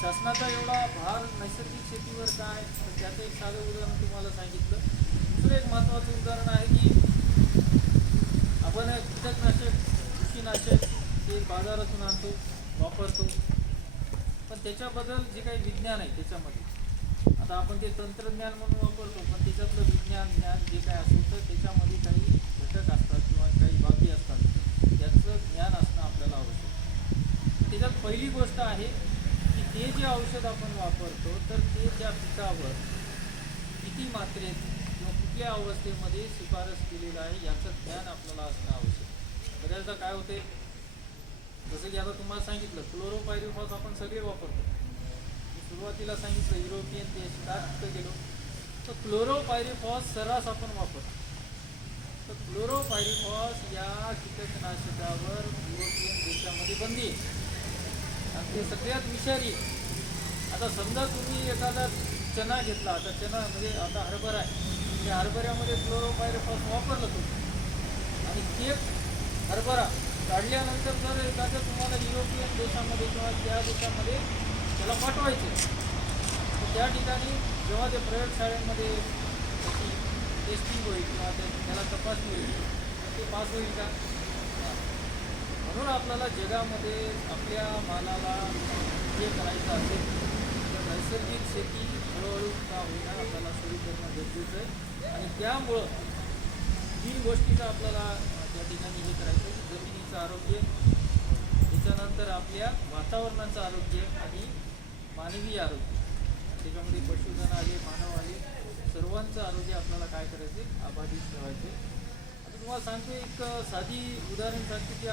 शासनाचा एवढा भार नैसर्गिक शेतीवर काय? त्याचं एक साधं उदाहरण तुम्हाला सांगितलं. दुसरं एक महत्त्वाचं उदाहरण आहे की आपण कीटकनाशक कृषीनाशक ते बाजारातून आणतो वापरतो. पण त्याच्याबद्दल जे काही विज्ञान आहे त्याच्यामध्ये. आता आपण ते तंत्रज्ञान म्हणून वापरतो पण त्याच्यातलं विज्ञान ज्ञान जे काय असेल तर त्याच्यामध्ये काही घटक असतात किंवा काही बाबी असतात. त्याचं ज्ञान असणं आपल्याला आवश्यक त्याच्यात पहिली गोष्ट आहे ते जे औषध आपण वापरतो तर ते त्या पिकावर किती मात्रेत किंवा कुठल्या अवस्थेमध्ये शिफारस केलेलं आहे याचं ज्ञान आपल्याला असणं आवश्यक बऱ्याचदा काय होते जसं की आता तुम्हाला सांगितलं क्लोरोपायरिफॉस आपण सगळे वापरतो. सुरुवातीला सांगितलं युरोपियन देश का तिथं गेलो. तर क्लोरोपायरिफॉस सर्रास आपण वापरतो. तर क्लोरोपायरिफॉस या कीटकनाशकावर युरोपियन देशामध्ये बंदी आहे. आणि ते सगळ्यात विषारी. आहे. आता समजा तुम्ही एखादा चना घेतला तर चना म्हणजे आता हरभरा आहे. त्या हरभऱ्यामध्ये क्लोरोपायरफॉस वापरलं तुम्ही. आणि ते हरभरा काढल्यानंतर जर एखादं तुम्हाला युरोपियन देशामध्ये किंवा त्या देशामध्ये त्याला पाठवायचे त्या ठिकाणी जेव्हा ते प्रयोगशाळेमध्ये टेस्टिंग होईल किंवा त्याला तपासणी होईल ते पास होईल का? म्हणून आपल्याला जगामध्ये आपल्या मालाला जे करायचं असेल तर नैसर्गिक शेती हळूहळू का होईना आपल्याला सुरू करणं गरजेचं आहे. आणि त्यामुळं ही गोष्टीचं आपल्याला त्या ठिकाणी हे करायचं आहे की जमिनीचं आरोग्य त्याच्यानंतर आपल्या वातावरणाचं आरोग्य आणि मानवी आरोग्य. त्याच्यामध्ये पशुधन आले मानव आले सर्वांचं आरोग्य आपल्याला काय करायचं आहे अबाधित ठेवायचं आहे आता तुम्हाला सांगतो एक साधी उदाहरण सांगतो की